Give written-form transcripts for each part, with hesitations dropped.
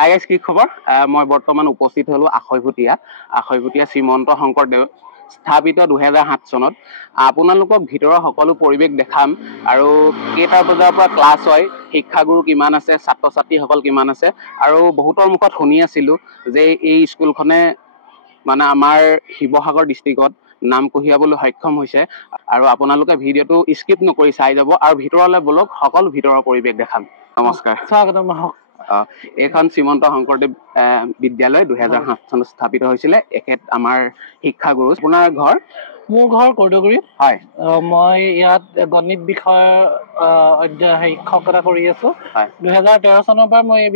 Hi guys, কি খবৰ? মই বৰ্তমান উপস্থিত হলো আখৈভুটীয়া শ্ৰীমন্ত শংকৰদেৱ স্থাপিত 2007 চনত। আপোনালোকক ভিতৰৰ সকলো পৰিৱেশ দেখাম আৰু কেইটা বজাৰ পৰা ক্লাছ হয়, শিক্ষাগুৰু কিমান আছে, ছাত্ৰ ছাত্ৰীসকল কিমান আছে, আৰু বহুতৰ মুখত শুনি আছিলোঁ যে এই স্কুলখনে মানে আমাৰ শিৱসাগৰ ডিষ্ট্ৰিক্টত নাম কঢ়িয়াবলৈ সক্ষম হৈছে। আৰু আপোনালোকে ভিডিঅ'টো স্কিপ নকৰি চাই যাব আৰু ভিতৰলৈ বলক, সকলো ভিতৰৰ পৰিৱেশ দেখাম। নমস্কাৰ, স্বাগতম। এইখন শ্ৰীমন্ত শংকৰদেৱ বিদ্যালয় 2007 চনত স্থাপিত হৈছিলে। এখেত আমাৰ শিক্ষাগুৰু। আপোনাৰ ঘৰ? মোৰ ঘৰ কৰ্দগুৰি। হয়। মই ইয়াত গণিত বিষয়ৰ শিক্ষকতা কৰি আছো। 2013 চনৰ পৰা মই এই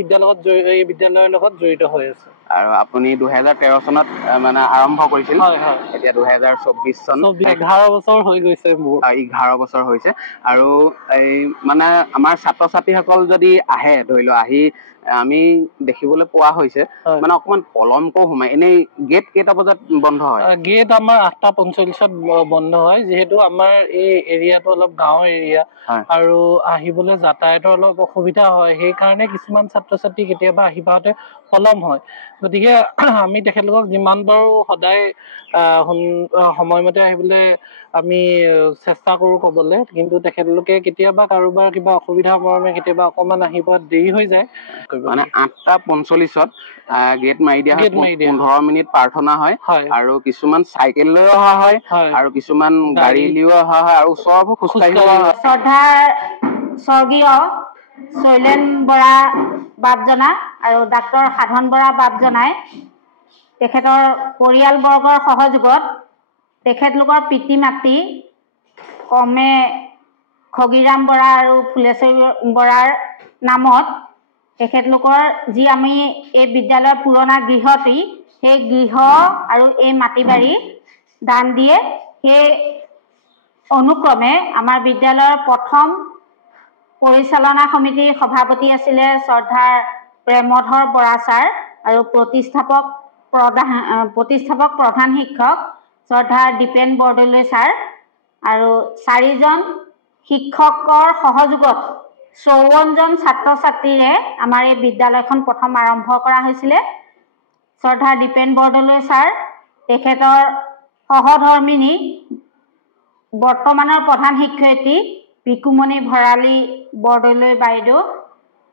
বিদ্যালয়ৰ লগত জড়িত হৈ আছো। আৰু আপুনি 2013 চনত মানে আৰম্ভ কৰিছিল? হয় হয়। এতিয়া 2024 চন, 11 বছৰ হৈ গৈছে মোৰ। 11 বছৰ হৈছে। আৰু এই মানে আমাৰ ছাত্ৰ ছাত্ৰীসকল যদি আহে, ধৰি লওক আহি আমি দেখিবলৈ পোৱা হৈছে মানে অকমান পলমকৈ সোমাই। এনেই গেট কেইটা বজাত বন্ধ হয়? গেট আমাৰ 8:45 বন্ধ হয়, যিহেতু আমাৰ এই এৰিয়াটো অলপ গাঁৱৰ এৰিয়া আৰু আহিবলৈ যাতায়াতৰ অলপ অসুবিধা হয়। সেইকাৰণে কিছুমান ছাত্ৰ ছাত্ৰী কেতিয়াবা আহি পাওঁতে পলম হয়। গতিকে আমি তেখেতলোকক যিমান পাৰো সদায় সময়মতে আহিবলৈ আমি চেষ্টা কৰো ক'বলৈ, কিন্তু তেখেতলোকে কেতিয়াবা কাৰোবাৰ কিবা অসুবিধাৰ মৰ্মে কেতিয়াবা অকমান আহি পোৱাত দেৰি হৈ যায়। মানে 8:45 গেট মাৰি দিয়া হয়, 15 মিনিট প্ৰাৰ্থনা হয় আৰু কিছুমান চাইকেল লৈ অহা হয় আৰু কিছুমান গাড়ী লৈ অহা হয় আৰু ওচৰবোৰ খোজকাঢ়ি অহা হয়। শ্ৰদ্ধাৰ স্বৰ্গীয় শৈলেন বৰা বাপজনা আৰু ডাক্তৰ সাধন বৰা বাপজনাই তেখেতৰ পৰিয়ালবৰ্গৰ সহযোগত তেখেতলোকৰ পিতৃ মাতৃ ক্ৰমে খগিৰাম বৰা আৰু ফুলেশ্বৰী বৰাৰ নামত তেখেতলোকৰ যি আমি এই বিদ্যালয়ৰ পুৰণা গৃহটি, সেই গৃহ আৰু এই মাটি বাৰী দান দিয়ে। সেই অনুক্ৰমে আমাৰ বিদ্যালয়ৰ প্ৰথম পৰিচালনা সমিতিৰ সভাপতি আছিলে শ্ৰদ্ধাৰ প্ৰেমধৰ বৰা ছাৰ আৰু প্ৰতিষ্ঠাপক প্ৰধান শিক্ষক শ্ৰদ্ধাৰ দীপেন বৰদলৈ ছাৰ আৰু 4জন শিক্ষকৰ সহযোগত 54জন ছাত্ৰ ছাত্ৰীৰে আমাৰ এই বিদ্যালয়খন প্ৰথম আৰম্ভ কৰা হৈছিলে। শ্ৰদ্ধাৰ দীপেন বৰদলৈ ছাৰ, তেখেতৰ সহধৰ্মিনী বৰ্তমানৰ প্ৰধান শিক্ষয়িত্ৰী পিকুমণি ভৰালী বৰদলৈ বাইদেউ,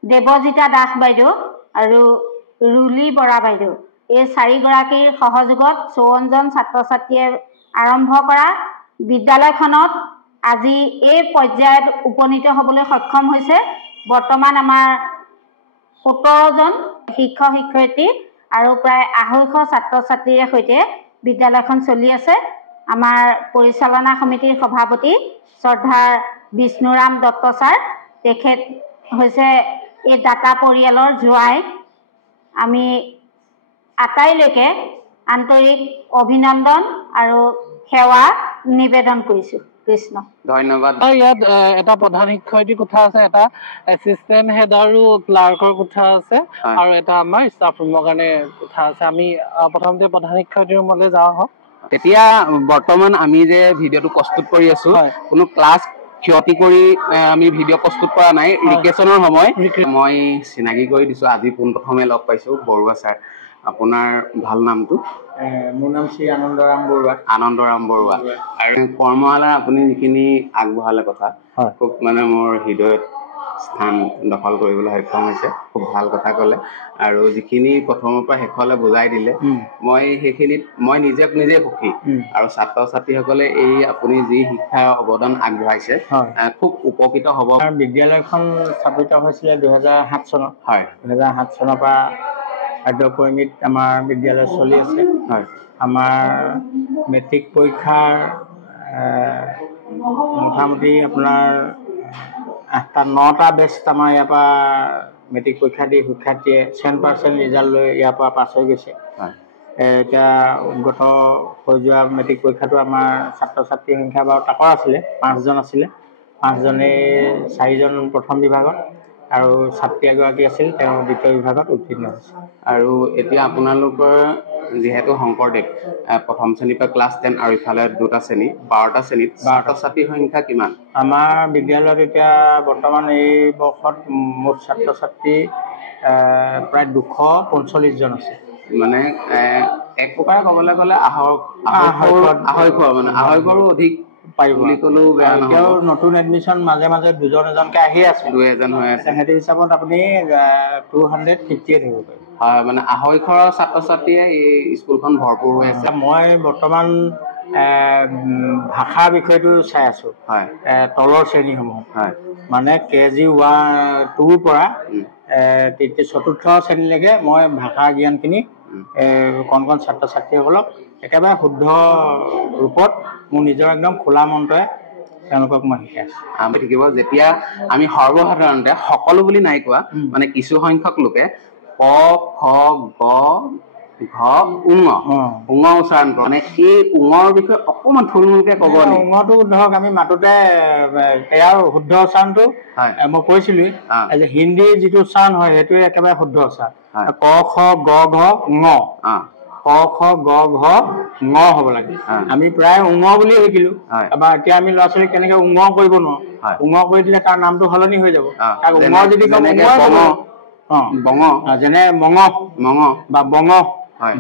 দেৱজিতা দাস বাইদেউ আৰু ৰুলি বৰা বাইদেউ, এই 4গৰাকীৰ সহযোগত 54জন ছাত্ৰ ছাত্ৰীয়ে আৰম্ভ কৰা বিদ্যালয়খনত আজি এই পৰ্যায়ত উপনীত হ'বলৈ সক্ষম হৈছে। বৰ্তমান আমাৰ 17জন শিক্ষক শিক্ষয়িত্ৰী আৰু প্ৰায় 250 ছাত্ৰ ছাত্ৰীৰে সৈতে বিদ্যালয়খন চলি আছে। আমাৰ পৰিচালনা সমিতিৰ সভাপতি শ্ৰদ্ধাৰ বিষ্ণুৰাম দত্ত ছাৰ, তেখেত হৈছে এই দাতা পৰিয়ালৰ জোৱাই। আমি আটাইলৈকে আন্তৰিক অভিনন্দন আৰু সেৱা নিবেদন কৰিছো। কৃষ্ণ ধন্যবাদ। ইয়াত এটা প্ৰধান শিক্ষয়িত্ৰী কোঠা আছে, এটা এছিষ্টেণ্ট হেড আৰু ক্লাৰ্কৰ কোঠা আছে আৰু এটা আমাৰ ষ্টাফ ৰুমৰ কাৰণে কোঠা আছে। আমি প্ৰথমতে প্ৰধান শিক্ষয়িত্ৰী ৰুমলৈ যাওঁ আহক। এতিয়া বৰ্তমান আমি যে ভিডিঅ'টো প্ৰস্তুত কৰি আছো, কোনো ক্লাছ ক্ষতি কৰি আমি ভিডিঅ' প্ৰস্তুত কৰা নাই। ৰিকেশ্যনৰ সময় মই চিনাকি কৰি দিছো। আজি পোনপ্ৰথমে লগ পাইছো বৰুৱা ছাৰ। আপোনাৰ ভাল নামটো? মোৰ নাম শ্ৰী আনন্দৰাম বৰুৱা। আনন্দৰাম বৰুৱা। আৰু কৰ্মশালাৰ আপুনি যিখিনি আগবঢ়ালে কথা, খুব মানে মোৰ হৃদয়ত স্থান দখল কৰিবলৈ সক্ষম হৈছে। খুব ভাল কথা ক'লে আৰু যিখিনি প্ৰথমৰ পৰা শেষলৈ বুজাই দিলে, মই সেইখিনিত মই নিজে সুখী। আৰু ছাত্ৰ ছাত্ৰীসকলে এই আপুনি যি শিক্ষাৰ অৱদান আগবঢ়াইছে খুব উপকৃত হ'ব। বিদ্যালয়খন স্থাপিত হৈছিলে 2007 চনত। 2007 চনৰ পৰা কাৰ্যক্ৰমিত আমাৰ বিদ্যালয় চলি আছে। আমাৰ মেট্ৰিক পৰীক্ষাৰ মোটামুটি আপোনাৰ 8টা-9টা বেষ্ট আমাৰ ইয়াৰ পৰা মেট্ৰিক পৰীক্ষা দি শিক্ষাৰ্থীয়ে 100% ৰিজাল্ট লৈ ইয়াৰ পৰা পাছ হৈ গৈছে। এতিয়া গত হৈ যোৱা মেট্ৰিক পৰীক্ষাটো আমাৰ ছাত্ৰ ছাত্ৰীৰ সংখ্যা বাৰু তাকৰ আছিলে, 5জন আছিলে। 5জনে 4জন প্ৰথম বিভাগত আৰু ছাত্ৰী এগৰাকী আছিল, তেওঁ দ্বিতীয় বিভাগত উত্তীৰ্ণ হৈছে। আৰু এতিয়া আপোনালোকৰ যিহেতু শংকৰদেৱ প্ৰথম শ্ৰেণীৰ পৰা ক্লাছ 10 আৰু ইফালে 2টা শ্ৰেণী, 12টা শ্ৰেণীত ছাত্ৰ ছাত্ৰীৰ সংখ্যা কিমান? আমাৰ বিদ্যালয়ত এতিয়া বৰ্তমান এই বৰ্ষত মুঠ ছাত্ৰ ছাত্ৰী প্ৰায় 245 জন আছে। মানে এক প্ৰকাৰে ক'বলৈ গ'লে আঢ়ৈশৰো অধিক পাৰিব বুলি ক'লেও বেয়া নহয়। এতিয়াও নতুন এডমিশ্যন মাজে মাজে দুজন এজনকে আহি আছে, দুই এজন হৈ আছে। সেইটো হিচাপত আপুনি 258 হ'ব পাৰিব। হয়, মানে 250 ছাত্ৰ ছাত্ৰীয়ে এই স্কুলখন ভৰপূৰ হৈ আছে। মই বৰ্তমান ভাষাৰ বিষয়টো চাই আছো। হয়, তলৰ শ্ৰেণীসমূহ, হয়, মানে KG 1-2ৰ পৰা 4ৰ্থ শ্ৰেণীলৈকে মই ভাষা জ্ঞানখিনি কণ কণ ছাত্ৰ ছাত্ৰীসকলক একেবাৰে শুদ্ধ ৰূপত মোৰ নিজৰ একদম খোলা মনটোৱে তেওঁলোকক মই শিকাই আছো। আমি থাকিব যেতিয়া আমি সৰ্বসাধাৰণতে সকলো বুলি নাই কোৱা, মানে কিছু সংখ্যক লোকে ক খ গ ঘ উঙ উচ্চাৰণ কৰে। মানে এই উঙৰ বিষয়ে অকণমান থুলমূলকে ক'ব নেকি? উঙটো ধৰক আমি মাতোতে ইয়াৰ শুদ্ধ উচ্চাৰণটো মই কৈছিলো যে হিন্দীৰ যিটো উচ্চাৰণ হয় সেইটোৱে একেবাৰে শুদ্ধ উচ্চাৰণ। ক খ গ ঘ ঙ, ক খ গ ঘ ঙ হ'ব লাগে। আমি প্ৰায় উঙ বুলিয়ে শিকিলো। এতিয়া আমি ল'ৰা ছোৱালীক কেনেকে উঙ কৰিব নোৱাৰো, উঙ কৰি দিলে তাৰ নামটো সলনি হৈ যাব। তাক উঙ যদি বঙ, যেনে মঙহ বা বঙ,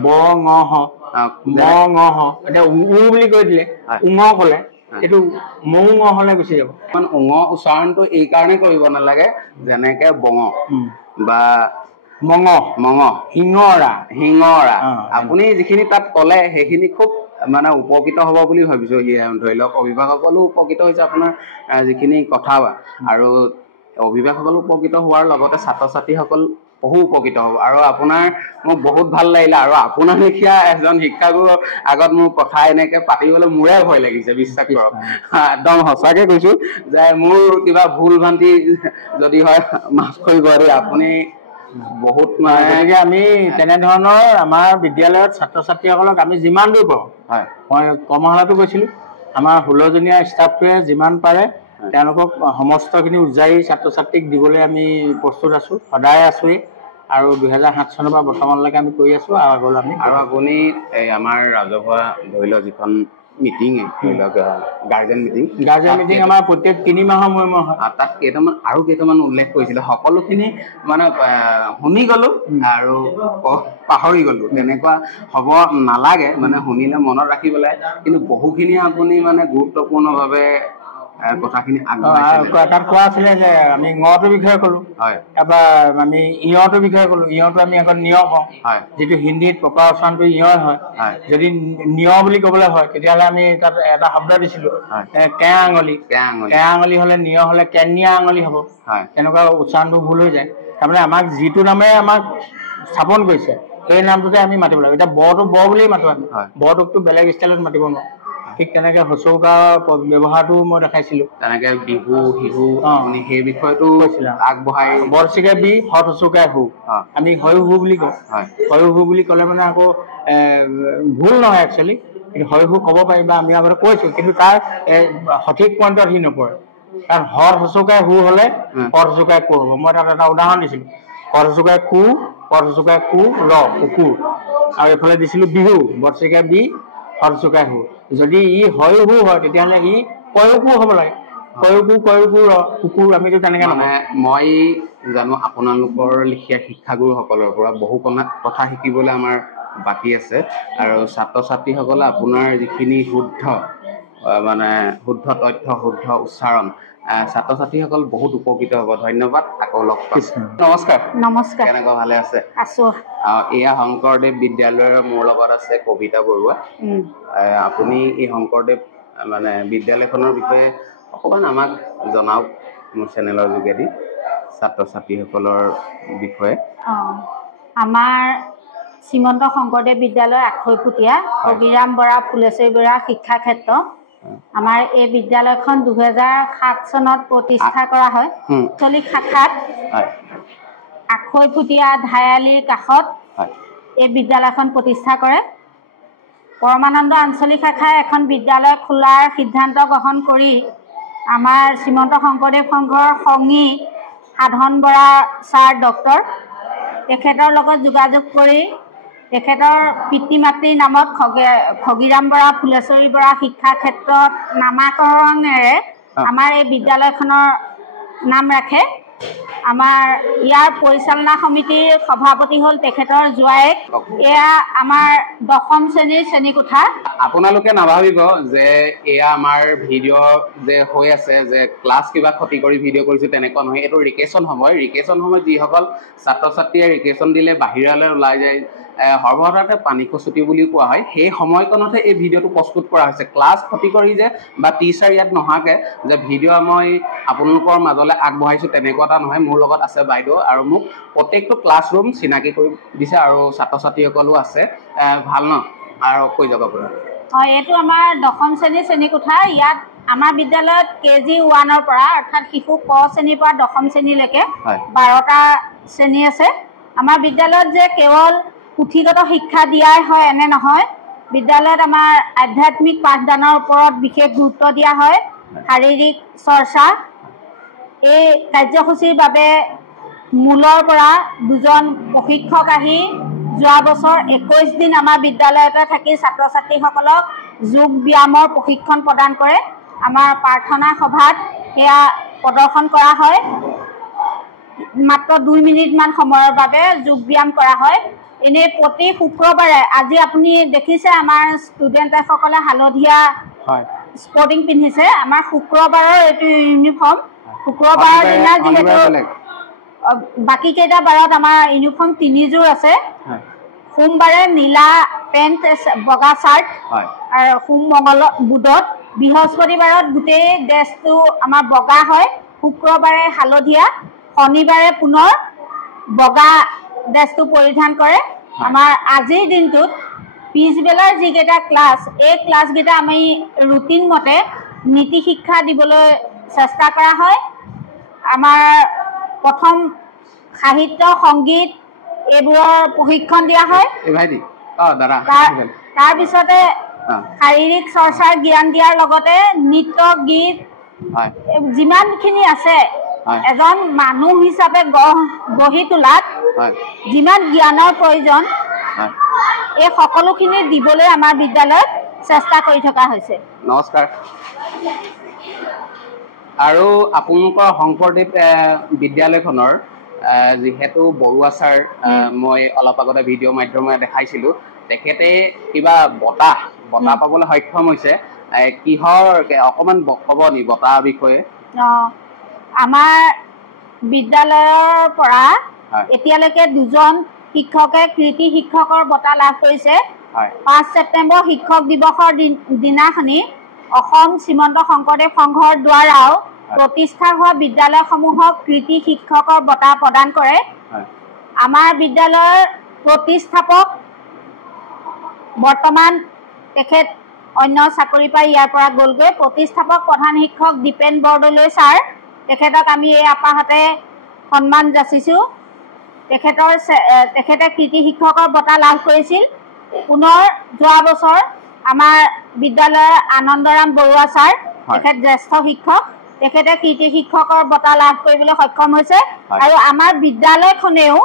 ব ঙ হ ম ঙ হ, এতিয়া উ বুলি কৈ দিলে উঙ ক'লে এইটো মৌ ঙ হলে গুচি যাব। উঙ উচ্চাৰণটো এই কাৰণে কৰিব নালাগে, যেনেকে বঙ বা মঙহ শিঙৰা আপুনি যিখিনি তাত ক'লে সেইখিনি খুব মানে উপকৃত হ'ব বুলি ভাবিছো। ধৰি লওক অভিভাৱকসকলো উপকৃত হৈছে আপোনাৰ যিখিনি কথা, আৰু অভিভাৱকসকল উপকৃত হোৱাৰ লগতে ছাত্ৰ ছাত্ৰীসকল বহু উপকৃত হ'ব। আৰু আপোনাৰ মোক বহুত ভাল লাগিলে, আৰু আপোনাৰ লেখীয়া এজন শিক্ষাগুৰুৰ আগত মোৰ কথা এনেকে পাতিবলৈ মোৰে ভয় লাগিছে, বিশ্বাস কৰক। একদম সঁচাকে কৈছো যে মোৰ কিবা ভুল ভ্ৰান্তি যদি হয় মাফ কৰিব। আপুনি বহুত গতিকে আমি তেনেধৰণৰ আমাৰ বিদ্যালয়ত ছাত্ৰ ছাত্ৰীসকলক আমি যিমান দূৰ পাওঁ, মই কৰ্মশালাটো কৈছিলো, আমাৰ 16জনীয়া ষ্টাফটোৱে যিমান পাৰে তেওঁলোকক সমস্তখিনি উজাৰি ছাত্ৰ ছাত্ৰীক দিবলৈ আমি প্ৰস্তুত আছো, সদায় আছোৱেই। আৰু 2007 চনৰ পৰা বৰ্তমানলৈকে আমি কৰি আছো। আৰু আগলৈ আমি আৰু আপুনি আমাৰ ৰাজহুৱা ধৰি লওক যিখন মিটিং, ধৰি লওক গাৰ্জেন মিটিং আমাৰ প্ৰত্যেক 3 মাহৰ মূৰে মূৰে হয়। তাত কেইটামান উল্লেখ কৰিছিলে, সকলোখিনি মানে শুনি গলো আৰু পাহৰি গলো। তেনেকুৱা হ'ব নালাগে, মানে শুনিলে মনত ৰাখিব লাগে। কিন্তু বহুখিনি আপুনি মানে গুৰুত্বপূৰ্ণভাৱে কথাখিনি তাত কোৱা আছিলে যে আমি ঙটোৰ বিষয়ে কলো, তাৰপৰা আমি ইয়টোৰ বিষয়ে কলো। ইয়টো আমি এখন নিয় কওঁ, যিটো হিন্দীত প্ৰপাৰ উচ্চাৰণটো ইয় হয়। যদি নিয় বুলি ক'বলৈ হয় তেতিয়াহ'লে আমি তাত এটা শব্দ দিছিলো, কেয়া আঙুলি হলে নিয় হলে কেনিয়া আঙুলি হ'ব। তেনেকুৱা উচ্চাৰণটো ভুল হৈ যায়। তাৰমানে আমাক যিটো নামে আমাক স্থাপন কৰিছে সেই নামটোতে আমি মাতিব লাগিব। এতিয়া বটো ব বুলিয়ে মাতো আমি, বটোকতো বেলেগ ষ্টাইলত মাতিব নোৱাৰো। ঠিক তেনেকে হচৌকাৰ ব্যৱহাৰটো মই দেখাইছিলো। তেনেকে বিহু শিহু সেই বিষয়টো আগবঢ়াই বৰচিকে বি হত হচৌকাই হু, আমি হয় হু বুলি কওঁ। হয় হু বুলি ক'লে মানে আকৌ ভুল নহয় একচুৱেলি, কিন্তু হয় হু ক'ব পাৰি বা আমি আগতে কৈছো, কিন্তু তাৰ সঠিক পইণ্টত সি নপৰে। কাৰণ হৰ হচৌকাই হু হলে হৰ হচৌকাই কু হ'ব। মই তাত এটা উদাহৰণ দিছিলো, হৰ হচৌকাই কু, হৰ হচৌকাই কু ৰ কুকুৰ, আৰু এইফালে দিছিলো বিহু বৰচিকে বি হৰ হচৌকাই হু। যদি ই হয় হু হয় তেতিয়াহ'লে ই কয়কু হ'ব লাগে, কয়কু ৰ কুকুৰ। আমিতো তেনেকে মানে মই জানো আপোনালোকৰ লেখীয়া শিক্ষাগুৰুসকলৰ পৰা বহু কথা শিকিবলৈ আমাৰ বাকী আছে। আৰু ছাত্ৰ ছাত্ৰীসকলে আপোনাৰ যিখিনি শুদ্ধ তথ্য, শুদ্ধ উচ্চাৰণ, ছাত্ৰ ছাত্ৰীসকল বহুত উপকৃত হ'ব। ধন্যবাদ, আকৌ লগ পাম। নমস্কাৰ। কেনেকুৱা, ভালে আছে? আছো। এয়া শংকৰদেৱ বিদ্যালয়ৰ মোৰ লগত আছে কবিতা বৰুৱা। আপুনি এই শংকৰদেৱ মানে বিদ্যালয়খনৰ বিষয়ে অকণমান আমাক জনাওক মোৰ চেনেলৰ যোগেদি, ছাত্ৰ ছাত্ৰীসকলৰ বিষয়ে। আমাৰ শ্ৰীমন্ত শংকৰদেৱ বিদ্যালয় আখৈপুটীয়া হগিৰাম বৰা ফুলেশ্বৰী বৰা শিক্ষা ক্ষেত্ৰ। আমাৰ এই বিদ্যালয়খন 2007 চনত প্ৰতিষ্ঠা কৰা হয়। আঞ্চলিক শাখাত আখৈপুটীয়া ধায়ালিৰ কাষত এই বিদ্যালয়খন প্ৰতিষ্ঠা কৰে। পৰমানন্দ আঞ্চলিক শাখাই এখন বিদ্যালয় খোলাৰ সিদ্ধান্ত গ্ৰহণ কৰি আমাৰ শ্ৰীমন্ত শংকৰদেৱ সংঘৰ সংগী সাধন বৰা ছাৰ ডক্তৰ, তেখেতৰ লগত যোগাযোগ কৰি তেখেতৰ পিতৃ মাতৃৰ নামত খগিৰাম বৰা ফুলেশ্বৰী বৰা শিক্ষা ক্ষেত্ৰত নামাকৰণেৰে আমাৰ এই বিদ্যালয়খনৰ নাম ৰাখে। আমাৰ ইয়াৰ পৰিচালনা সমিতিৰ সভাপতি হ'ল তেখেতৰ জোৱায়েক। এয়া আমাৰ 10ম শ্ৰেণীৰ শ্ৰেণীকোঠা। আপোনালোকে নাভাবিব যে এয়া আমাৰ ভিডিঅ' যে হৈ আছে যে ক্লাছ কিবা ক্ষতি কৰি ভিডিঅ' কৰিছোঁ, তেনেকুৱা নহয়। এইটো ৰিকেশ্যন সময়। ৰিকেশ্যন সময়ত যিসকল ছাত্ৰ ছাত্ৰীয়ে ৰিকেশ্যন দিলে বাহিৰলৈ ওলাই যায়, সৰ্বসাধাৰণতে পানী খচুতি বুলিও কোৱা হয়, সেই সময়কণতহে এই ভিডিঅ'টো প্ৰস্তুত কৰা হৈছে। ক্লাছ ক্ষতি কৰি যে বা টিচাৰ ইয়াত নহাকে যে ভিডিঅ' মই আপোনালোকৰ মাজলৈ আগবঢ়াইছোঁ, তেনেকুৱা এটা নহয়। মোৰ লগত আছে বাইদেউ আৰু মোক প্ৰত্যেকটো ক্লাছৰুম চিনাকি কৰি দিছে আৰু ছাত্ৰ ছাত্ৰীসকলো আছে। ভাল ন? আৰু কৈ যাব আপোনাৰ। হয়, এইটো আমাৰ 10ম শ্ৰেণীৰ শ্ৰেণীকোঠা। ইয়াত আমাৰ বিদ্যালয়ত KG1 পৰা অৰ্থাৎ শিশু ক শ্ৰেণীৰ পৰা 10ম শ্ৰেণীলৈকে 12টা শ্ৰেণী আছে। আমাৰ বিদ্যালয়ত যে কেৱল পুথিগত শিক্ষা দিয়াই হয় এনে নহয়। বিদ্যালয়ত আমাৰ আধ্যাত্মিক পাঠদানৰ ওপৰত বিশেষ গুৰুত্ব দিয়া হয়। শাৰীৰিক চৰ্চা। এই কাৰ্যসূচীৰ বাবে মূলৰ পৰা 2জন প্ৰশিক্ষক আহি যোৱা বছৰ 21 দিন আমাৰ বিদ্যালয়তে থাকি ছাত্ৰ ছাত্ৰীসকলক যোগ ব্যায়ামৰ প্ৰশিক্ষণ প্ৰদান কৰে। আমাৰ প্ৰাৰ্থনা সভাত সেয়া প্ৰদৰ্শন কৰা হয়। মাত্ৰ 2 মিনিটমান সময়ৰ বাবে যোগ ব্যায়াম কৰা হয়। এনেই প্ৰতি শুক্ৰবাৰে, আজি আপুনি দেখিছে আমাৰ ষ্টুডেণ্টসকলে হালধীয়া স্পৰ্টিং পিন্ধিছে। আমাৰ শুক্ৰবাৰৰ এইটো ইউনিফৰ্ম। শুক্ৰবাৰৰ দিনা যিহেতু বাকী কেইটা বাৰত আমাৰ ইউনিফৰ্ম 3যোৰ আছে। সোমবাৰে নীলা পেণ্ট, বগা চাৰ্ট আৰু সোম মঙল বুধত। বৃহস্পতিবাৰত গোটেই ড্ৰেছটো আমাৰ বগা হয়। শুক্ৰবাৰে হালধীয়া, শনিবাৰে পুনৰ বগা ড্ৰেছটো পৰিধান কৰে। আমাৰ আজিৰ দিনটোত পিছবেলাৰ যিকেইটা ক্লাছ, এই ক্লাছকেইটা আমি ৰুটিন মতে নীতি শিক্ষা দিবলৈ চেষ্টা কৰা হয়। আমাৰ প্ৰথম সাহিত্য, সংগীত এইবোৰৰ প্ৰশিক্ষণ দিয়া হয়। তাৰপিছতে শাৰীৰিক চৰ্চাৰ জ্ঞান দিয়াৰ লগতে নৃত্য, গীত যিমানখিনি আছে, এজন মানুহ হিচাপে গঢ়ি তোলাত যিমান জ্ঞানৰ প্ৰয়োজন, এই সকলোখিনি দিবলৈ আমাৰ বিদ্যালয়ত চেষ্টা কৰি থকা হৈছে। নমস্কাৰ। আৰু আপোনালোকৰ শংকৰদেৱ বিদ্যালয়খনৰ যিহেতু বৰুৱা ছাৰ, মই অলপ আগতে ভিডিঅ' মাধ্যমেৰে দেখাইছিলোঁ, তেখেতে কিবা বঁটা পাবলৈ সক্ষম হৈছে। কিহৰ অকণমান ক'ব নি বঁটাৰ বিষয়ে? আমাৰ বিদ্যালয়ৰ পৰা এতিয়ালৈকে 2জন শিক্ষকে কৃতি শিক্ষকৰ বঁটা লাভ কৰিছে। 5 ছেপ্টেম্বৰ শিক্ষক দিৱসৰ দিনাখনি অসম শ্ৰীমন্ত শংকৰদেৱ সংঘৰ দ্বাৰাও প্ৰতিষ্ঠা হোৱা বিদ্যালয়সমূহক কৃতি শিক্ষকৰ বঁটা প্ৰদান কৰে। আমাৰ বিদ্যালয়ৰ প্ৰতিষ্ঠাপক বৰ্তমান তেখেত অন্য চাকৰি পাই ইয়াৰ পৰা গ'লগৈ। প্ৰতিষ্ঠাপক প্ৰধান শিক্ষক দীপেন বৰদলৈ ছাৰ, তেখেতক আমি এই আপাহতে সন্মান যাচিছোঁ। তেখেতে কৃতি শিক্ষকৰ বঁটা লাভ কৰিছিল। পুনৰ যোৱা বছৰ আমাৰ বিদ্যালয়ৰ আনন্দৰাম বৰুৱা ছাৰ, তেখেত জ্যেষ্ঠ শিক্ষক, তেখেতে কৃতি শিক্ষকৰ বঁটা লাভ কৰিবলৈ সক্ষম হৈছে। আৰু আমাৰ বিদ্যালয়খনেও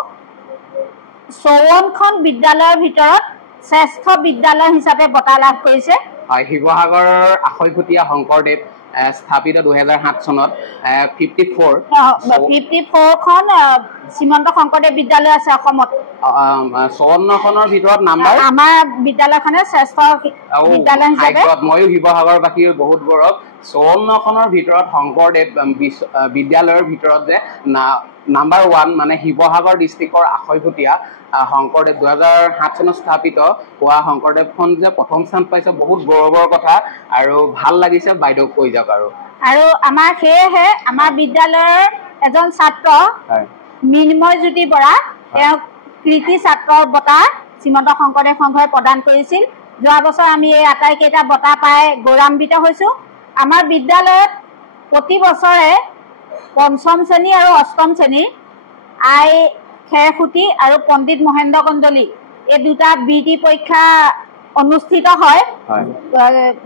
54খন বিদ্যালয়ৰ ভিতৰত শ্ৰেষ্ঠ বিদ্যালয় হিচাপে বঁটা লাভ কৰিছে। শিৱসাগৰৰ আখৈফুটীয়া শংকৰদেৱ স্থাপিত 2007 চনত 54খন শ্ৰীমন্ত শংকৰদেৱ বিদ্যালয় আছে অসমত। 54খনৰ ভিতৰত নাম্বাৰ আমাৰ বিদ্যালয়খনে শ্ৰেষ্ঠ বিদ্যালয় হিচাপে। ময়ো শিৱসাগৰবাসীৰ বহুত গৌৰৱ। 54খনৰ ভিতৰত শংকৰদেৱ বিদ্যালয়ৰ ভিতৰত যে নাম্বাৰ 1 মানে শিৱসাগৰ ডিষ্ট্ৰিক্টৰ আখৈফুটীয়া শংকৰদেৱ 2007 চনত স্থাপিত হোৱা শংকৰদেৱখন যে প্ৰথম স্থান পাইছে, বহুত গৌৰৱৰ কথা আৰু ভাল লাগিছে। বাইদেউ কৈ যাওক। আৰু আমাৰ সেয়েহে আমাৰ বিদ্যালয়ৰ এজন ছাত্ৰ মৃন্ময় জ্যোতি বৰা, তেওঁক কৃতি ছাত্ৰৰ বঁটা শ্ৰীমন্ত শংকৰদেৱ সংঘই প্ৰদান কৰিছিল। যোৱা বছৰ আমি এই আটাইকেইটা বঁটা পাই গৌৰৱান্বিত হৈছোঁ। আমাৰ বিদ্যালয়ত প্ৰতি বছৰে 5ম শ্ৰেণী আৰু 8ম শ্ৰেণীৰ আই খেৰসুঁতি আৰু পণ্ডিত মহেন্দ্ৰ কন্দলী এই 2টা বৃত্তি পৰীক্ষা অনুষ্ঠিত হয়।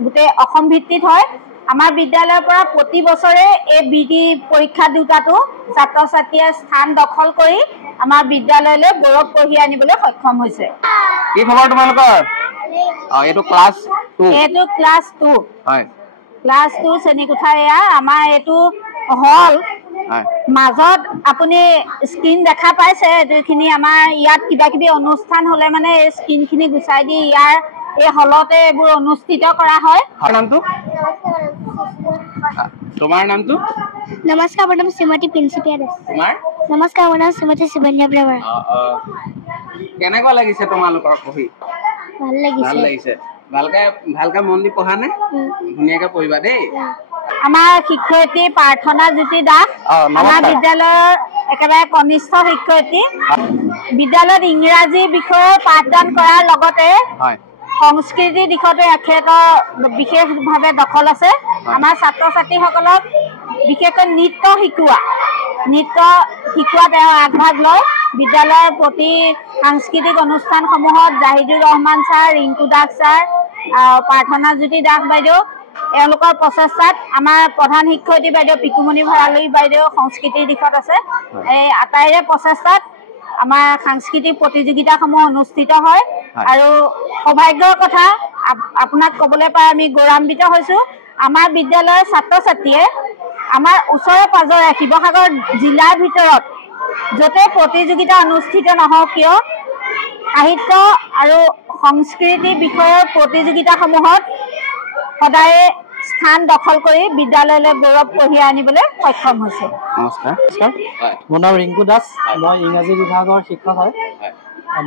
গোটেই অসম ভিত্তিত হয়। আমাৰ বিদ্যালয়ৰ পৰা প্ৰতি বছৰে এই বৃত্তি পৰীক্ষা 2টাতো ছাত্ৰ ছাত্ৰীয়ে স্থান দখল কৰি আমাৰ বিদ্যালয়লৈ গৌৰৱ কঢ়িয়াই আনিবলৈ সক্ষম হৈছে। কি খবৰ তোমালোকৰ? এইটো ক্লাছ 2 ক্লাছ 2 শ্ৰেণীকোঠা। এয়া আমাৰ এইটো হল মাজত আপুনি স্ক্ৰীন দেখা পাইছে এইখিনি আমাৰ ইয়াত কিবা কিবি অনুষ্ঠান হলে মানে এই স্ক্ৰীনখিনি গুচাই দি ইয়াৰ এই হলতে এইবোৰ অনুষ্ঠিত কৰা হয়। নামটো তোমাৰ নামটো? নমস্কাৰ, মোৰ নাম শ্ৰীমতী প্ৰিন্সিপিয়া দাস। তোমাৰ? নমস্কাৰ, মোৰ নাম শ্ৰীমতী শিৱন্যা বৰা। কেনেকুৱা লাগিছে তোমালোকৰ পঢ়ি? ভাল লাগিছে। ভাল লাগিছে। ভালকে মন দি পঢ়া নে? ধুনীয়াকে পঢ়িবা দেই। আমাৰ শিক্ষয়িত্ৰী প্ৰাৰ্থনা জ্যোতি দাস, আমাৰ বিদ্যালয়ৰ একেবাৰে কনিষ্ঠ শিক্ষয়িত্ৰী। বিদ্যালয়ত ইংৰাজী বিষয়ৰ পাঠদান কৰাৰ লগতে সংস্কৃতিৰ দিশতো এখেতৰ বিশেষভাৱে দখল আছে। আমাৰ ছাত্ৰ ছাত্ৰীসকলক বিশেষকৈ নৃত্য শিকোৱা তেওঁ আগভাগ লয়। বিদ্যালয়ৰ প্ৰতি সাংস্কৃতিক অনুষ্ঠানসমূহত জাহিদুৰ ৰহমান ছাৰ, ৰিংকু দাস ছাৰ, প্ৰাৰ্থনা জ্যোতি দাস বাইদেউ এওঁলোকৰ প্ৰচেষ্টাত আমাৰ প্ৰধান শিক্ষয়িত্ৰী বাইদেউ পিকুমণি ভৰালী বাইদেউ সংস্কৃতিৰ দিশত আছে। এই আটাইৰে প্ৰচেষ্টাত আমাৰ সাংস্কৃতিক প্ৰতিযোগিতাসমূহ অনুষ্ঠিত হয় আৰু সৌভাগ্যৰ কথা আপোনাক ক'বলৈ পাই আমি গৌৰৱান্বিত হৈছোঁ। আমাৰ বিদ্যালয়ৰ ছাত্ৰ ছাত্ৰীয়ে আমাৰ ওচৰে পাজৰে শিৱসাগৰ জিলাৰ ভিতৰত য'তে প্ৰতিযোগিতা অনুষ্ঠিত নহওক কিয় সাহিত্য আৰু সংস্কৃতি বিষয়ৰ প্ৰতিযোগিতাসমূহত সদায়ে স্থান দখল কৰি বিদ্যালয়লৈ গৌৰৱ কঢ়িয়াই আনিবলৈ সক্ষম হৈছে। নমস্কাৰ, মোৰ নাম ৰিংকু দাস। মই ইংৰাজী বিভাগৰ শিক্ষক হয়।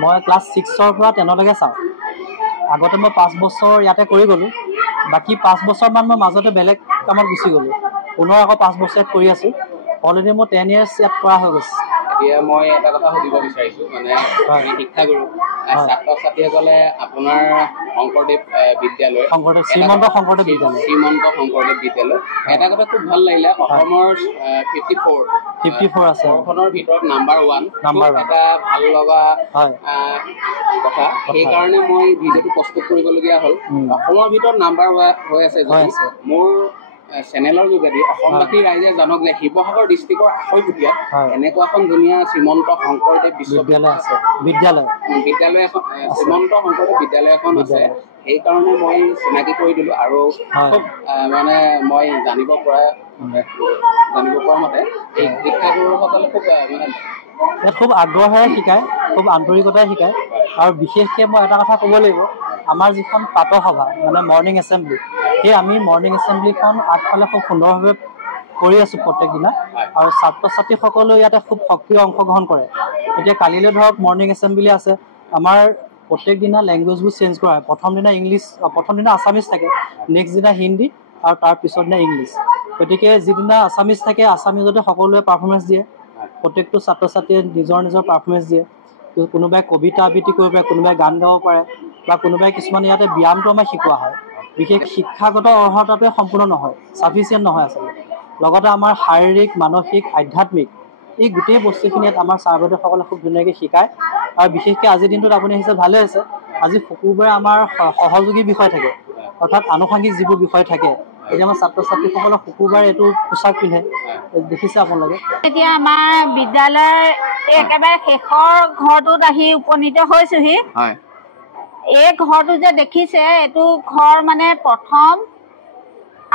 মই ক্লাছ 6ৰ পৰা 10লৈকে চাওঁ। আগতে মই 5 বছৰ ইয়াতে কৰি গ'লোঁ। বাকী 5 বছৰমান মই মাজতে বেলেগ কামত গুচি গ'লোঁ। পুনৰ আকৌ 5 বছৰ ইয়াত কৰি আছোঁ। অলৰেডি মোৰ 10 years ইয়াত কৰা হৈ গৈছে। এতিয়া মই এটা কথা সুধিব বিচাৰিছোঁ, মানে শিক্ষাগুৰু ছাত্ৰ ছাত্ৰীসকলে আপোনাৰ শংকৰদেৱ বিদ্যালয়, শ্ৰীমন্ত শংকৰদেৱ বিদ্যালয় এটা কথা খুব ভাল লাগিলে, অসমৰ 54 আছে অসমৰ ভিতৰত নাম্বাৰ 1 এটা ভাল লগা কথা। সেইকাৰণে মই ভিডিঅ'টো প্ৰস্তুত কৰিবলগীয়া হ'ল। অসমৰ ভিতৰত নাম্বাৰ হৈ আছে যদি মোৰ চেনেলৰ যোগেদি অসমবাসী ৰাইজে জানক যে শিৱসাগৰ ডিষ্ট্ৰিক্টৰ আখৈপুটীয়াত এনেকুৱা এখন ধুনীয়া শ্ৰীমন্ত শংকৰদেৱ বিশ্ববিদ্যালয় আছে। বিদ্যালয় এখন শ্ৰীমন্ত শংকৰদেৱ বিদ্যালয় এখন আছে। সেইকাৰণে মই চিনাকি কৰি দিলোঁ আৰু খুব মানে মই জানিব পৰা মতে এই শিক্ষাগুৰুসকলে খুব মানে ইয়াত খুব আগ্ৰহেৰে শিকায়, খুব আন্তৰিকতাৰে শিকায়। আৰু বিশেষকৈ মই এটা কথা ক'ব লাগিব, আমাৰ যিখন প্ৰাতঃসভা মানে মৰ্ণিং এছেম্বলি, সেই আমি মৰ্ণিং এছেম্বলিখন আগফালে খুব সুন্দৰভাৱে কৰি আছোঁ প্ৰত্যেক দিনা। আৰু ছাত্ৰ ছাত্ৰীসকলেও ইয়াতে খুব সক্ৰিয় অংশগ্ৰহণ কৰে। এতিয়া কালিলৈ ধৰক মৰ্ণিং এছেম্বলি আছে। আমাৰ প্ৰত্যেক দিনা লেংগুৱেজবোৰ চেঞ্জ কৰা হয়। প্ৰথম দিনা আছামিজ থাকে, নেক্সট দিনা হিন্দী আৰু তাৰ পিছৰ দিনা ইংলিছ। গতিকে যিদিনা আছামিজ থাকে আছামিজতে সকলোৱে পাৰফৰ্মেঞ্চ দিয়ে। প্ৰত্যেকটো ছাত্ৰ ছাত্ৰীয়ে নিজৰ পাৰফৰ্মেঞ্চ দিয়ে। কোনোবাই কবিতা আবৃত্তি কৰিব পাৰে, কোনোবাই গান গাব পাৰে বা কোনোবাই কিছুমান ইয়াতে ব্যায়ামটো আমাৰ শিকোৱা হয়। বিশেষ শিক্ষাগত অৰ্হতাটোৱে সম্পূৰ্ণ নহয়, ছাফিচিয়েণ্ট নহয় আচলতে। লগতে আমাৰ শাৰীৰিক, মানসিক, আধ্যাত্মিক এই গোটেই বস্তুখিনি ইয়াত আমাৰ ছাৰ বাইদেউসকলে খুব ধুনীয়াকৈ শিকায়। আৰু বিশেষকৈ আজিৰ দিনটোত আপুনি আহিছে ভালে হৈছে। আজি শুকুৰবাৰে আমাৰ সহযোগী বিষয় থাকে, অৰ্থাৎ আনুষংগিক যিবোৰ বিষয় থাকে। এতিয়া আমাৰ ছাত্ৰ ছাত্ৰীসকলক শুকুৰবাৰে এইটো পোছাক পিন্ধে, দেখিছে আপোনালোকে। এতিয়া আমাৰ বিদ্যালয়ৰ একেবাৰে শেষৰ ঘৰটোত আহি উপনীত হৈছোহি। এই ঘৰটো যে দেখিছে এইটো ঘৰ মানে প্ৰথম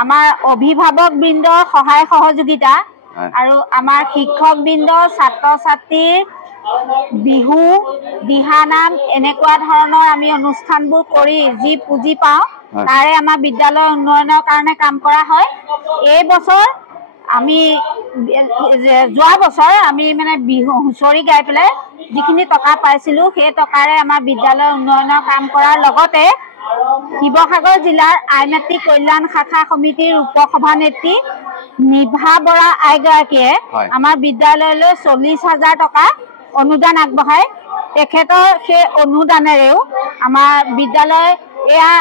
আমাৰ অভিভাৱক বৃন্দৰ সহায় সহযোগিতা আৰু আমাৰ শিক্ষক বৃন্দ, ছাত্ৰ ছাত্ৰীৰ বিহু, দিহানাম এনেকুৱা ধৰণৰ আমি অনুষ্ঠানবোৰ কৰি যি পুঁজি পাওঁ তাৰে আমাৰ বিদ্যালয়ৰ উন্নয়নৰ কাৰণে কাম কৰা হয়। এই বছৰ যোৱা বছৰ আমি মানে বিহু হুঁচৰি গাই পেলাই যিখিনি টকা পাইছিলোঁ সেই টকাৰে আমাৰ বিদ্যালয়ৰ উন্নয়নৰ কাম কৰাৰ লগতে শিৱসাগৰ জিলাৰ আই মাতৃ কল্যাণ শাখা সমিতিৰ উপসভানেত্ৰী নিভা বৰা আইগৰাকীয়ে আমাৰ বিদ্যালয়লৈ 40,000 টকা অনুদান আগবঢ়ায়। তেখেতৰ সেই অনুদানেৰেও আমাৰ বিদ্যালয় এয়া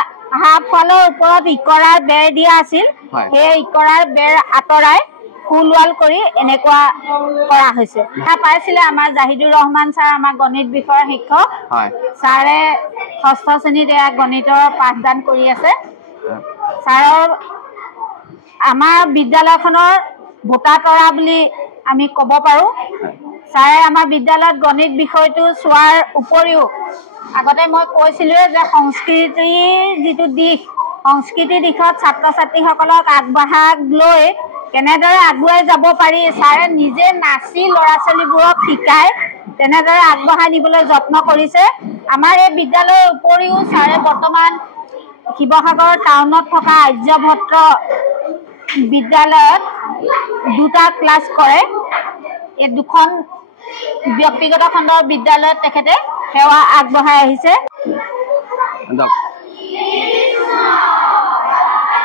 হাফ ৱালৰ ওপৰত ইকৰাৰ বেৰ দিয়া আছিল, সেই ইকৰাৰ বেৰ আঁতৰাই ফুল ৱাল কৰি এনেকুৱা কৰা হৈছে। পাইছিলে আমাৰ জাহিদুৰ ৰহমান ছাৰ, আমাৰ গণিত বিষয়ৰ শিক্ষক ছাৰে 6ষ্ঠ শ্ৰেণীত এয়া গণিতৰ পাঠদান কৰি আছে। ছাৰৰ আমাৰ বিদ্যালয়খনৰ ভোটা তৰা বুলি আমি ক'ব পাৰোঁ। ছাৰে আমাৰ বিদ্যালয়ত গণিত বিষয়টো চোৱাৰ উপৰিও আগতে মই কৈছিলোঁৱে যে সংস্কৃতিৰ যিটো দিশ, সংস্কৃতিৰ দিশত ছাত্ৰ ছাত্ৰীসকলক আগবঢ়াই লৈ কেনেদৰে আগুৱাই যাব পাৰি ছাৰে নিজে নাচি ল'ৰা ছোৱালীবোৰক শিকায় তেনেদৰে আগবঢ়াই নিবলৈ যত্ন কৰিছে আমাৰ এই বিদ্যালয়ৰ উপৰিও ছাৰে বৰ্তমান শিৱসাগৰ টাউনত থকা আৰ্যভট্ট বিদ্যালয়ত 2টা ক্লাছ কৰে এই দুখন ব্যক্তিগত খণ্ডৰ বিদ্যালয়ত তেখেতে সেৱা আগবঢ়াই আহিছে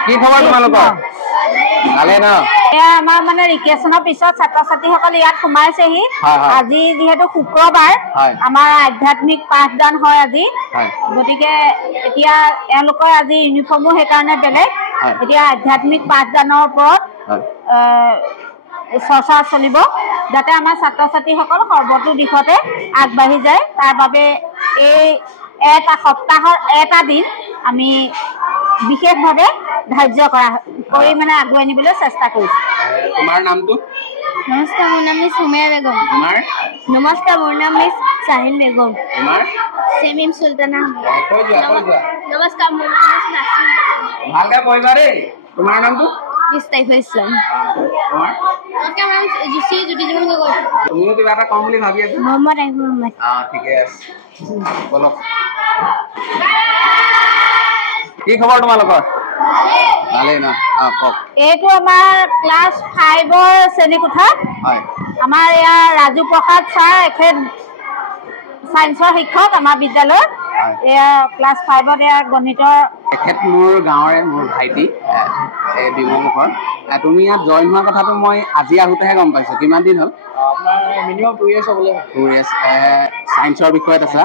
কি খবৰ তোমালোকৰ ভালে ন আমাৰ মানে ৰিকেশ্যনৰ পিছত ছাত্ৰ ছাত্ৰীসকল ইয়াত সোমাইছেহি আজি যিহেতু শুক্ৰবাৰ আমাৰ আধ্যাত্মিক পাঠদান হয় আজি গতিকে এতিয়া এওঁলোকৰ আজি ইউনিফৰ্মো সেইকাৰণে বেলেগ এতিয়া আধ্যাত্মিক পাঠদানৰ ওপৰত চৰ্চা চলিব যাতে আমাৰ ছাত্ৰ ছাত্ৰীসকল সৰ্বতো দিশতে আগবাঢ়ি যায় তাৰ বাবে এই এটা সপ্তাহৰ এটা দিন আমি বিশেষভাৱে ধাৰ্য কৰি মানে আগুৱাই নিবলৈ চেষ্টা কৰিছোঁ তোমাৰ নামটো নমস্কাৰ মোৰ নাম মিছ সুমেয়া বেগম তোমাৰ নমস্কাৰ মোৰ নাম মিছ চাহিল বেগম তোমাৰ চেমিম সুলতানা কৈ যোৱা নমস্কাৰ মোৰ নাম মিছ নাছিম ভালকৈ পঢ়িবা দেই তোমাৰ নামটো ইস্তাইফুল ইছলাম তোমাৰ নমস্কাৰ মোৰ নাম জুচি জ্যোতি জীৱন গগৈ তুমিও কিবা এটা কম বুলি ভাবি আছা মোহাম্মদ আহিবুৰ ৰহমান ঠিকে আছে বলক কি খবৰ তোমালোকৰ ভালেই ন কওক এইটো আমাৰ ক্লাছ 5ৰ শ্ৰেণীকোঠা হয় আমাৰ ইয়াৰ ৰাজু প্ৰসাদ ছাৰ এখেত ছায়েন্সৰ শিক্ষক আমাৰ বিদ্যালয়ত এয়া ক্লাছ 5ত এয়া গণিতৰ তেখেত মোৰ গাঁৱৰে মোৰ ভাইটি এই ডিমুমুখৰ তুমি ইয়াত জইন হোৱা কথাটো মই আজি আহোঁতেহে গম পাইছোঁ কিমান দিন হ'ল মিনিমাম 2 years হ'বলৈ 2 years ছায়েন্সৰ বিষয়ত আছা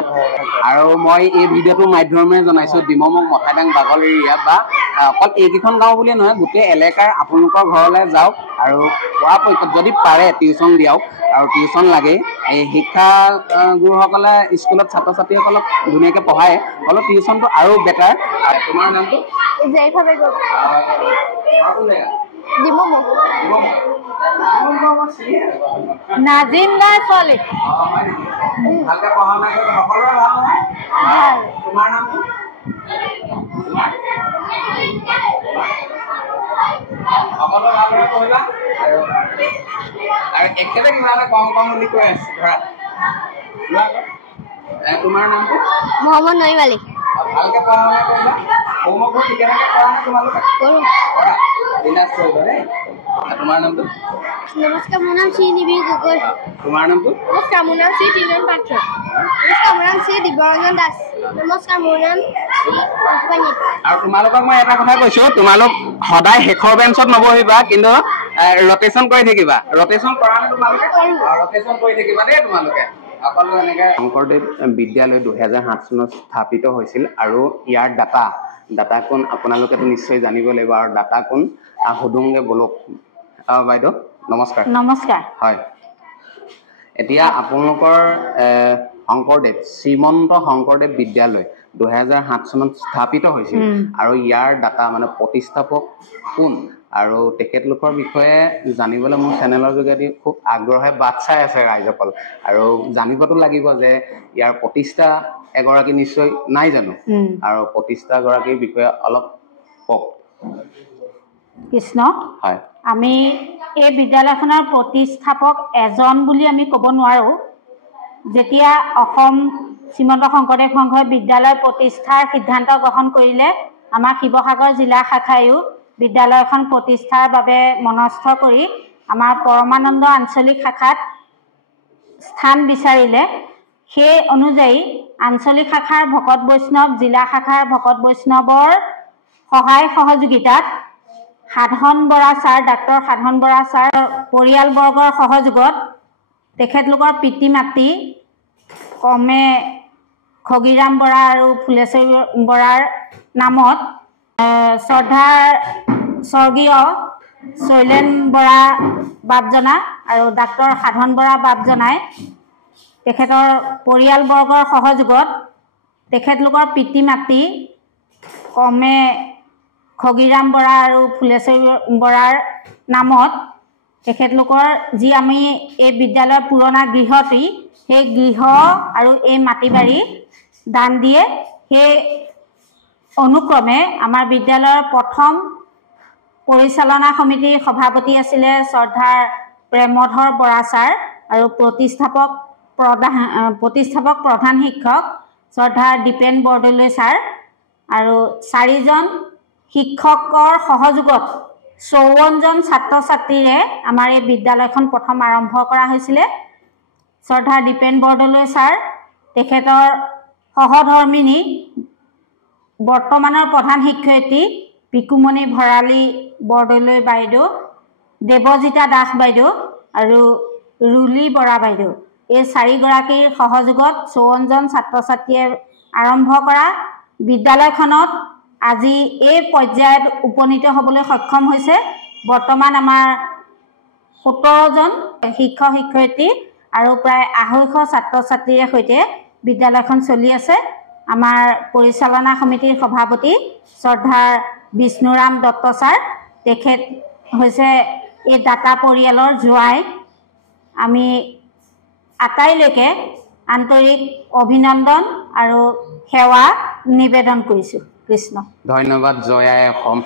আৰু মই এই ভিডিঅ'টোৰ মাধ্যমেৰে জনাইছোঁ ডিমুমুখ মথাইদাং বাগল এৰিয়া বা অকল এইকেইখন গাঁও বুলিয়ে নহয় গোটেই এলেকাৰ আপোনালোকৰ ঘৰলৈ যাওক আৰু পৰাপক্ষত যদি পাৰে টিউশ্যন দিয়ক আৰু টিউশ্যন লাগে এই শিক্ষাগুৰুসকলে স্কুলত ছাত্ৰ ছাত্ৰীসকলক ধুনীয়াকৈ পঢ়ায় অলপ টিউশ্যনটো আৰু বেটাৰ তোমাৰ নামটো জয়ফা বেগম ডিমুমুখ নাজিম দাৰ ছোৱালী ভালকৈ পঢ়া শুনা কৰি সকলোৰে ভাল নহয় তোমাৰ নামটো সকলো ভালদৰে পঢ়িবা আৰু একেবাৰে কিবা এটা কম বুলি কৈ আছে ধৰা তোমাৰ নামটো মোহাম্মদ নঈম আলী ভালকৈ পঢ়া শুনা কৰিবা হোমৱৰ্কবোৰ ঠিকে থাকে কৰা নে তোমালোকে কৰোঁ কৰা বিন্দাছ কৰিবা দেই তোমাৰ নামটো নমস্কাৰ মোৰ নাম শ্ৰী নিবিড় গগৈ তোমাৰ নামটো নমস্কাৰ মোৰ নাম শ্ৰী ত্ৰিনয়ন পাত্ৰ নমস্কাৰ মোৰ নাম শ্ৰী দিব্যৰঞ্জন দাস নমস্কাৰ মোৰ নাম শ্ৰী পুষ্পানী আৰু তোমালোকক মই এটা কথা কৈছোঁ তোমালোক সদায় শেষৰ বেঞ্চত নবহিবা কিন্তু ৰটেশ্যন কৰি থাকিবা ৰটেশ্যন কৰা নে তোমালোকে ৰটেশ্যন কৰি থাকিবা দেই তোমালোকে সকলো এনেকৈ শংকৰদেৱ বিদ্যালয় 2007 চনত স্থাপিত হৈছিল আৰু ইয়াৰ ডাটা কোন আপোনালোকেতো নিশ্চয় জানিব লাগিব আৰু ডাটা কোন সুধুংগে বলক বাইদেউ নমস্কাৰ নমস্কাৰ হয় এতিয়া আপোনালোকৰ শংকৰদেৱ শ্ৰীমন্ত শংকৰদেৱ বিদ্যালয় 2007 চনত স্থাপিত হৈছিল আৰু ইয়াৰ ডাটা মানে প্ৰতিষ্ঠাপক কোন আৰু তেখেতলোকৰ বিষয়ে জানিবলৈ মোৰ চেনেলৰ যোগেদি খুব আগ্ৰহে বাট চাই আছে ৰাইজসকল আৰু জানিবতো লাগিব যে ইয়াৰ প্ৰতিষ্ঠা এগৰাকী নিশ্চয় নাই জানো আৰু প্ৰতিষ্ঠাগৰাকীৰ বিষয়ে অলপ কওক কৃষ্ণ হয় আমি এই বিদ্যালয়খনৰ প্ৰতিষ্ঠাপক এজন বুলি আমি ক'ব নোৱাৰোঁ যেতিয়া অসম শ্ৰীমন্ত শংকৰদেৱ সংঘই বিদ্যালয় প্ৰতিষ্ঠাৰ সিদ্ধান্ত গ্ৰহণ কৰিলে আমাৰ শিৱসাগৰ জিলা শাখায়ো বিদ্যালয়খন প্ৰতিষ্ঠাৰ বাবে মনস্থ কৰি আমাৰ পৰমানন্দ আঞ্চলিক শাখাত স্থান বিচাৰিলে সেই অনুযায়ী আঞ্চলিক শাখাৰ ভকত বৈষ্ণৱ জিলা শাখাৰ ভকত বৈষ্ণৱৰ সহায় সহযোগিতাত সাধন বৰা ছাৰ ডাক্তৰ সাধন বৰা ছাৰ পৰিয়ালবৰ্গৰ সহযোগত তেখেতলোকৰ পিতৃ মাতৃ কমে খগিৰাম বৰা আৰু ফুলেশ্বৰী বৰাৰ নামত শ্ৰদ্ধাৰ স্বৰ্গীয় শৈলেন বৰা বাপজনা আৰু ডাক্তৰ সাধন বৰা বাপজনাই তেখেতৰ পৰিয়ালবৰ্গৰ সহযোগত তেখেতলোকৰ পিতৃ মাতৃ কমে খগিৰাম বৰা আৰু ফুলেশ্বৰী বৰাৰ নামত তেখেতলোকৰ যি আমি এই বিদ্যালয়ৰ পুৰণা গৃহটি সেই গৃহ আৰু এই মাটি বাৰী দান দিয়ে সেই অনুক্ৰমে আমাৰ বিদ্যালয়ৰ প্ৰথম পৰিচালনা সমিতিৰ সভাপতি আছিলে শ্ৰদ্ধাৰ প্ৰেমধৰ বৰা ছাৰ আৰু প্ৰতিষ্ঠাপক প্ৰধান শিক্ষক শ্ৰদ্ধাৰ দীপেন বৰদলৈ ছাৰ আৰু 4জন শিক্ষকৰ সহযোগত 54জন ছাত্ৰ ছাত্ৰীৰে আমাৰ এই বিদ্যালয়খন প্ৰথম আৰম্ভ কৰা হৈছিলে শ্ৰদ্ধাৰ দীপেন বৰদলৈ ছাৰ তেখেতৰ সহধৰ্মিনী বৰ্তমানৰ প্ৰধান শিক্ষয়িত্ৰী পিকুমণি ভৰালী বৰদলৈ বাইদেউ দেৱজিতা দাস বাইদেউ আৰু ৰুলি বৰা বাইদেউ এই 4গৰাকীৰ সহযোগত 54জন ছাত্ৰ ছাত্ৰীয়ে আৰম্ভ কৰা বিদ্যালয়খনত আজি এই পৰ্যায়ত উপনীত হ'বলৈ সক্ষম হৈছে বৰ্তমান আমাৰ 17জন শিক্ষক শিক্ষয়িত্ৰী আৰু প্ৰায় 250 ছাত্ৰ ছাত্ৰীৰ সৈতে বিদ্যালয়খন চলি আছে আমাৰ পৰিচালনা সমিতিৰ সভাপতি শ্ৰদ্ধাৰ বিষ্ণুৰাম দত্ত ছাৰ তেখেত হৈছে এই দাতা পৰিয়ালৰ জোৱাই আমি আটাইলৈকে আন্তৰিক অভিনন্দন আৰু সেৱা নিবেদন কৰিছোঁ কৃষ্ণ ধন্যবাদ জয় আই অসম